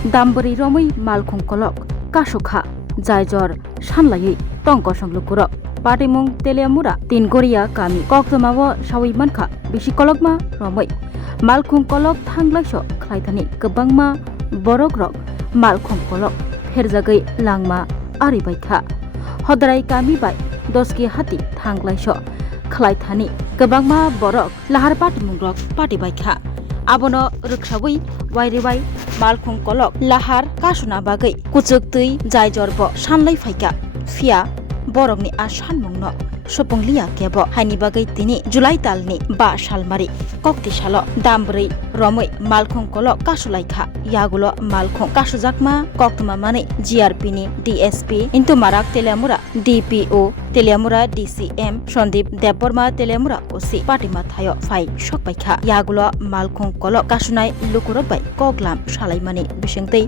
दामबरी रमै मालखुं कलक कासुखा जायजर सानलायै टंक संलुकुरक पाटिमुं तेलियामुरा तिनगरिया गामि कक्तमाव सावै मानखा बिसि कलकमा रमै मालखुं कलक थांग्लायस ख्लायथानि गोबांमा बरक रक मालखुं कलक फेरजागै लांमा आरिबायखा हदराय गामि बाय दसकी हाति थांग्लायस ख्लायथानि गोबांमा बरक लाहार पाटिमुं रक पाटिबायखा आबनो रक्साबै वाइरिबाय मालखुं कलक लाहार कासुना बागै कुचुक तै जायजरब सानलाय फायका फिया बरकनि आसान मुंनो सपुंलिया केब हानि बागै तिनि जुलाइ तालनि 5 सालमारि कक्ति साल दामब्रै रमै मालखुं कलक कासुलायखा यागुलो मालखुं कासुजाकमा कक्तमा माने जीआरपी नि डीएसपी इन्टुमाराक Teliamura DPO Teliamura DCM Sandeep Debbarma Teliamura OC पाटिमा थायो फाइ सकबायखा यागुलो मालखुं कलक कासुनाय लुकुरबाय कगलाम सालायमानि बिसिंतै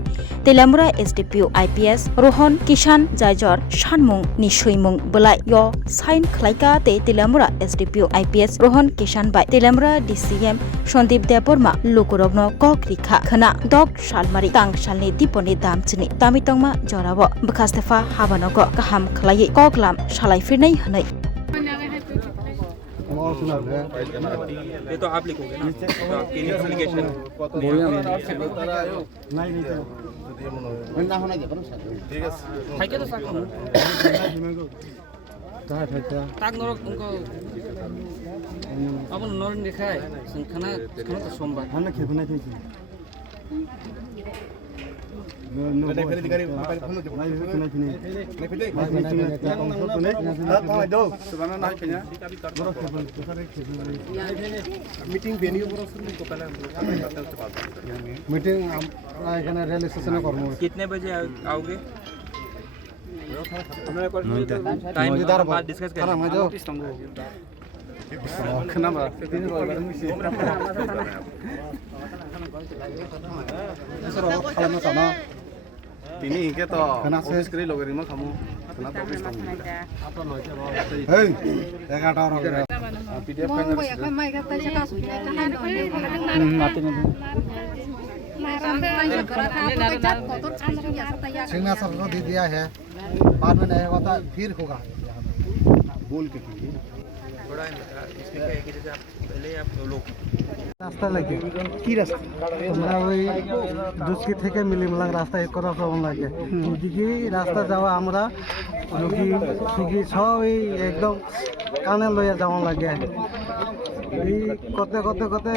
तेलियामुरा एसडीपीओ आईपीएस रोहन किसान जायजर सानमुं नि सुइमुं बलाय यो साइन खलायका ते तेलियामुरा एसडीपीओ आईपीएस रोहन किसान बाय तेलियामुरा डीसीएम सन्दीप देबबर्मा लुकुरगनो कक्रिखा खना दक सालमारि तां सालनि दिपनि दामचिनि तामितंमा जराव बखास्तेफा हाबानगो गाहाम खलायै कगलाम सालायफिरनाय हनै ये तो आप लिखोगे ना तो आपकी application tak norok engko apa norin dekai karena sombar Mana kebunnya itu? Meeting এখানে রেল স্টেশনে করব कितने बजे आओगे टाइम बाद discuss Ini kita office kiri logo ini mah kamu kenapa office kamu? Hei, saya kata orang PDF kan signature को दे दिया है बाद में नहीं होता फिर होगा बोल के थोड़ा इसमें क्या है कि जैसे आप पहले आप लोग রাস্তা লাগে কি রাস্তা তোমরা ওই দুসকি থেকে মিলিমলাং রাস্তা এক করা সব লাগে ওদিকে রাস্তা যাওয়া আমরা রুগী সুগী সব এই একদম কানে লইয়া যাওয়া লাগে এই করতে করতে করতে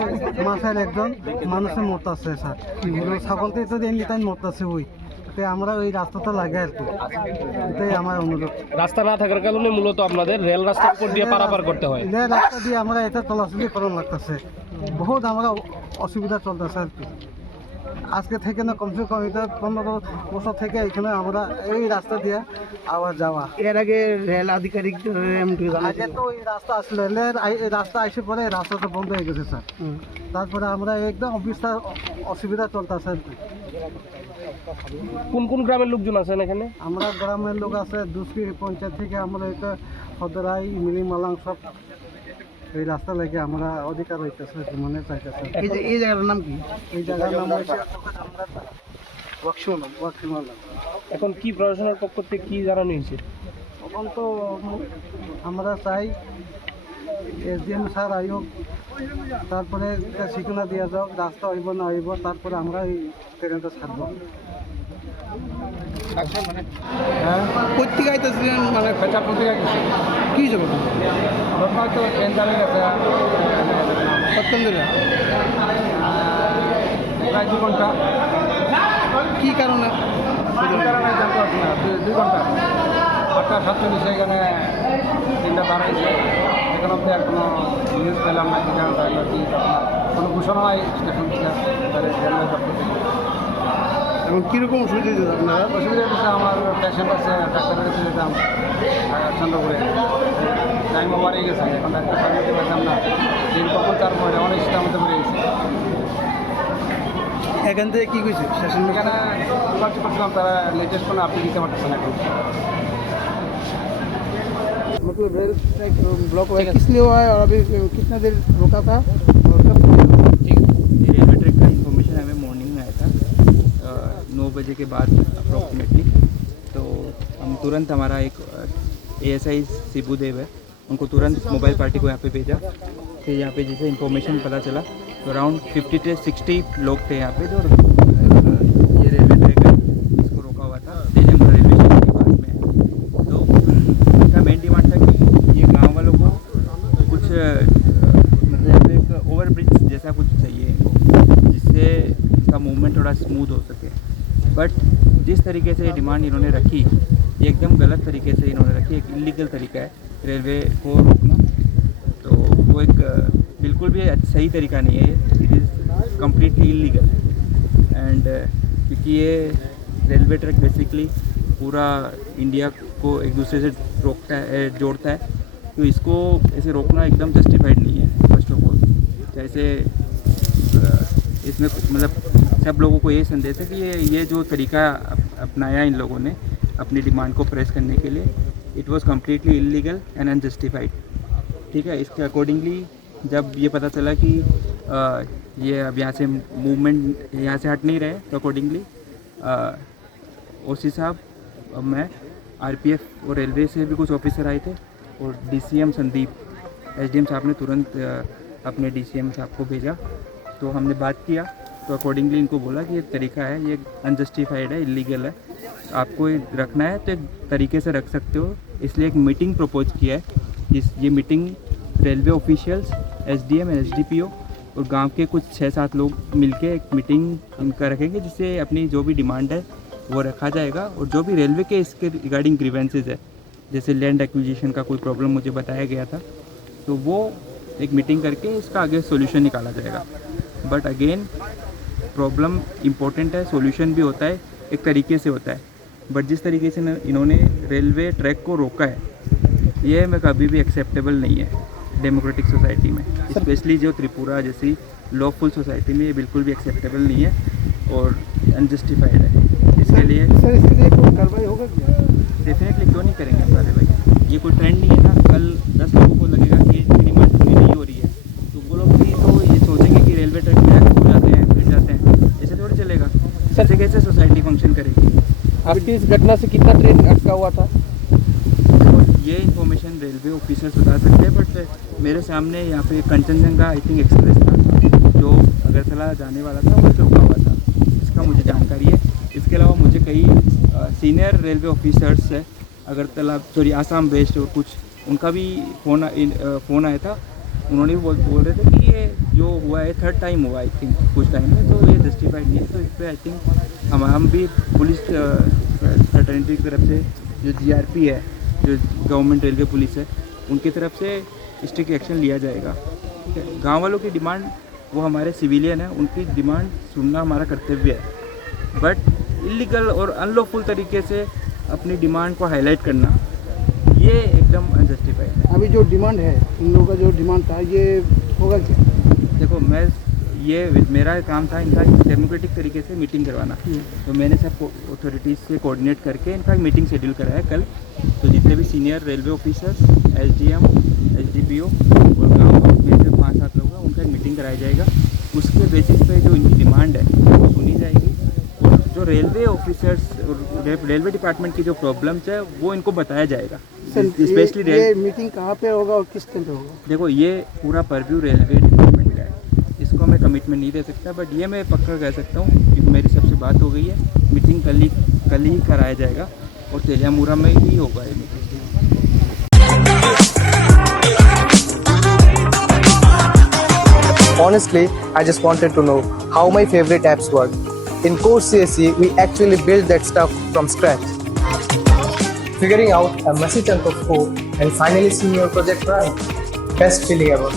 মাসের একজন মানুষের মরতেছে স্যার ছাগলতে তো এমনি টাইম মরতেছে ওই আমরা ওই রাস্তাটা লাগে আর কি এটাই আমার অনুরোধ রাস্তা না থাকার কারণে মূলত আপনাদের রেল রাস্তার উপর দিয়ে পারাপার করতে হয় রেল রাস্তা দিয়ে আমরা এটা চলাচলি করা লাগতেছে বহুত আমরা অসুবিধা চলতেছে আর কি আজকে থেকে না কমসে কম এটা 15 বছর থেকে এখানে আমরা এই রাস্তা দিয়ে আবার যাওয়া এর আগে রেল আধিকারিক আগে তো এই রাস্তা আসলে রাস্তা আসে পরে রাস্তাটা বন্ধ হয়ে গেছে স্যার তারপরে আমরা একদম অসুবিধা চলতেছে আর কি কোন কোন গ্রামের লোকজন আছেন এখানে আমরা গ্রামের লোক আছে দুসকি পঞ্চায়েত থেকে আমরা এটা হদরাই মিলিমালাং সব এই রাস্তা লাগে আমরা অধিকার হইতেছে মনে চাইতেছে এই জায়গার নাম কি এই জায়গার নাম হচ্ছে ওয়াকশিমালা এখন কি প্রশাসনের পক্ষ থেকে কি জানানো হয়েছে এখন তো আমরা চাই এসডিএম স্যার আয়োগ তারপরে ঠিকানা দেওয়া যাক রাস্তা হইব না হইব তারপরে আমরা এই ট্রেনটা ছাড়বো হ্যাঁ পত্রিকা আইতেছিলেন মানে পেঁচা পত্রিকা কি হিসাবে ঘটনা তো ট্রেন চালে গেছে কতক্ষণ ধরে প্রায় 2 ঘন্টা কি কারণে কারণে জানতে পারছি না 2 ঘন্টা 8:47 এখানে ট্রেনটা দাঁড়াইছে এখানে অব্দি এখনো নিউজ পেলাম না কি কারণ কি কোনো ঘোষণা হয় স্টেশন থেকে রেলওয়ে দপ্তর থেকে এবং কীরকম অসুবিধা দিতে আপনারা অসুবিধা হচ্ছে আমার পেশেন্ট আছে ডাক্তারের কাছে যেতাম চন্দ্রপুরে টাইম ওভার হয়ে গেছে এখন ডাক্তার দিতে পারতাম না দিন কখন 4 পরে অনেক সেটা আমাদের পড়ে গেছে এখান থেকে কী কইছে স্টেশন এখানে যোগাযোগ করছিলাম তারা লেটেস্ট কোনো আপনি দিতে পারতেছে না এখন मतलब रेल ब्लॉक हुआ किस लिए हुआ है और अभी कितना देर रुका था और कब ये रेलवे ट्रैक का इन्फॉर्मेशन हमें मॉर्निंग में आया था बजे के बाद अप्रोक्सीमेटली। तो हम तुरंत, हमारा एक ASI शिबू देव है, उनको तुरंत मोबाइल पार्टी को यहाँ पे भेजा। फिर यहाँ पे जैसे इन्फॉर्मेशन पता चला तो अराउंड 50 से 60 लोग थे यहाँ पे, जो ये रेलवे ट्रैक है इसको रोका हुआ था, तेलंगाना रेलवे स्टेशन के पास में है। तो उनका मेन डिमांड था कि ये गाँव वालों को कुछ मतलब यहाँ पे एक ओवर ब्रिज जैसा कुछ चाहिए इनको, जिससे इसका मूवमेंट थोड़ा स्मूथ हो सके। बट जिस तरीके से ये डिमांड इन्होंने रखी, ये एकदम गलत तरीके से इन्होंने रखी, एक इलीगल तरीका है रेलवे को रोकना। तो वो एक बिल्कुल भी सही तरीका नहीं है, it is completely illegal. And क्योंकि ये रेलवे ट्रैक बेसिकली पूरा इंडिया को एक दूसरे से रोकता है, जोड़ता है, तो इसको ऐसे रोकना एकदम जस्टिफाइड नहीं है। फर्स्ट ऑफ ऑल जैसे इसमें मतलब सब लोगों को ये संदेश है कि ये जो तरीका अपनाया इन लोगों ने अपनी डिमांड को प्रेस करने के लिए, it was completely illegal and unjustified. ठीक है, इसके अकॉर्डिंगली जब ये पता चला कि ये अब यहाँ से मूवमेंट यहाँ से हट नहीं रहे, तो अकॉर्डिंगली OC साहब, मैं, RPF और रेलवे से भी कुछ ऑफिसर आए थे, और DCM संदीप, SDM साहब ने तुरंत अपने DCM साहब को भेजा। तो हमने बात किया, तो अकॉर्डिंगली इनको बोला कि ये तरीका है, ये अनजस्टिफाइड है, इलीगल है, आपको ये रखना है तो एक तरीके से रख सकते हो। इसलिए एक मीटिंग प्रपोज किया है। ये meeting railway officials, SDM, SDPO और गांव के कुछ 6-7 लोग मिलके एक मीटिंग इनका रखेंगे, जिससे अपनी जो भी डिमांड है वो रखा जाएगा। और जो भी रेलवे के इसके रिगार्डिंग ग्रीवेंसेज है, जैसे लैंड एक्विजिशन का कोई प्रॉब्लम मुझे बताया गया था, तो वो एक मीटिंग करके इसका आगे सोल्यूशन निकाला जाएगा। बट अगेन प्रॉब्लम इम्पोर्टेंट है, सोल्यूशन भी होता है, एक तरीके से होता है। बट जिस तरीके से इन्होंने रेलवे ट्रैक को रोका है, ये मैं कभी भी एक्सेप्टेबल नहीं है डेमोक्रेटिक सोसाइटी में, स्पेशली जो त्रिपुरा जैसी लॉफुल सोसाइटी में ये बिल्कुल भी एक्सेप्टेबल नहीं है और अनजस्टिफाइड है। इसके लिए सर, इसके लिए कोई कार्रवाई होगा क्या? डेफिनेटली क्यों नहीं करेंगे कार्रवाई? ये कोई ट्रेंड नहीं है ना। कल 10 लोगों को लगेगा कि इनकी डिमांड पूरी नहीं हो रही है, तो वो लोग भी तो ये सोचेंगे कि रेलवे ट्रैक में हो जाते हैं, फिर जाते हैं, ऐसे थोड़ी चलेगा। ऐसे कैसे सोसाइटी फंक्शन करेगी? आपकी इस घटना से कितना ट्रेन अटका हुआ था? ये इन्फॉर्मेशन रेलवे ऑफिसर्स बता सकते हैं, बट मेरे सामने यहाँ पे कंचनजंगा आई थिंक एक्सप्रेस था, जो अगरतला जाने वाला था, वो रुका हुआ था, इसका मुझे जानकारी है। इसके अलावा मुझे कई सीनियर रेलवे ऑफिसर्स है अगरतला, सॉरी आसाम बेस्ड, और कुछ उनका भी फ़ोन आया था। उन्होंने भी बोल रहे थे कि ये जो हुआ है 3rd टाइम हुआ आई थिंक कुछ टाइम में, तो ये जस्टिफाइड नहीं है। तो इस पर आई थिंक हम भी पुलिस फ्रेटर्निटी की तरफ से, जो GRP है, जो गवर्नमेंट रेलवे पुलिस है, उनकी तरफ से स्ट्रिक्ट एक्शन लिया जाएगा। ठीक है, गाँव वालों की डिमांड, वो हमारे सिविलियन है, उनकी डिमांड सुनना हमारा कर्तव्य है। बट इलीगल और अनलॉफुल तरीके से अपनी डिमांड को हाईलाइट करना, ये एकदम अनजस्टिफाइड है। अभी जो डिमांड है, इन लोगों का जो डिमांड था, ये होगा क्या? देखो, मेरा काम था इनका डेमोक्रेटिक तरीके से मीटिंग करवाना, तो मैंने सब अथॉरिटीज़ से कोऑर्डिनेट करके इनका मीटिंग शेड्यूल कराया कल। तो जितने भी senior railway officers, SDM, SDPO और गाँव में से 5-7 लोग हैं, उनका एक मीटिंग कराया जाएगा। उसके बेसिस पे जो इनकी डिमांड है वो सुनी जाएगी, और जो रेलवे ऑफिसर्स और रेलवे डिपार्टमेंट की जो प्रॉब्लम्स है वो इनको बताया जाएगा। स्पेशली ये मीटिंग कहाँ पे होगा और किस टाइम पे होगा? देखो, ये पूरा परव्यू रेलवे डिपार्टमेंट का है, इसको मैं कमिटमेंट नहीं दे सकता, बट ये मैं पक्का कह सकता हूँ क्योंकि मेरी सबसे बात हो गई है। मीटिंग कल ही कराया जाएगा, और तेलियामुरा में ही होगा ये meeting. Honestly, I just wanted to know how my favorite apps work. In Core CSE, we actually build that stuff from scratch. Figuring out a messy chunk of code and finally seeing your project run. Best feeling ever.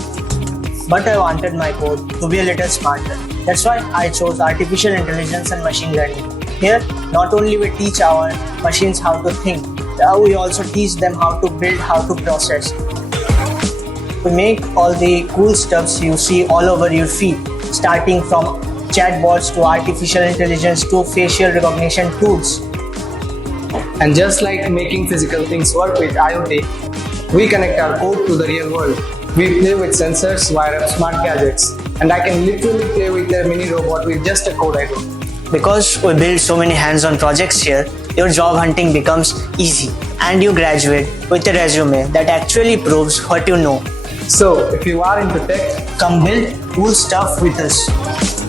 But I wanted my code to be a little smarter. That's why I chose artificial intelligence and machine learning. Here, not only we teach our machines how to think, we also teach them how to build, how to process. We make all the cool stuffs you see all over your feed, starting from chatbots to artificial intelligence to facial recognition tools. And just like making physical things work with IoT, we connect our code to the real world. We play with sensors, wire up smart gadgets, and I can literally play with a mini robot with just a code I wrote. Because we build so many hands-on projects here, your job hunting becomes easy and you graduate with a resume that actually proves what you know. So, if you are into tech, Come build cool stuff with us.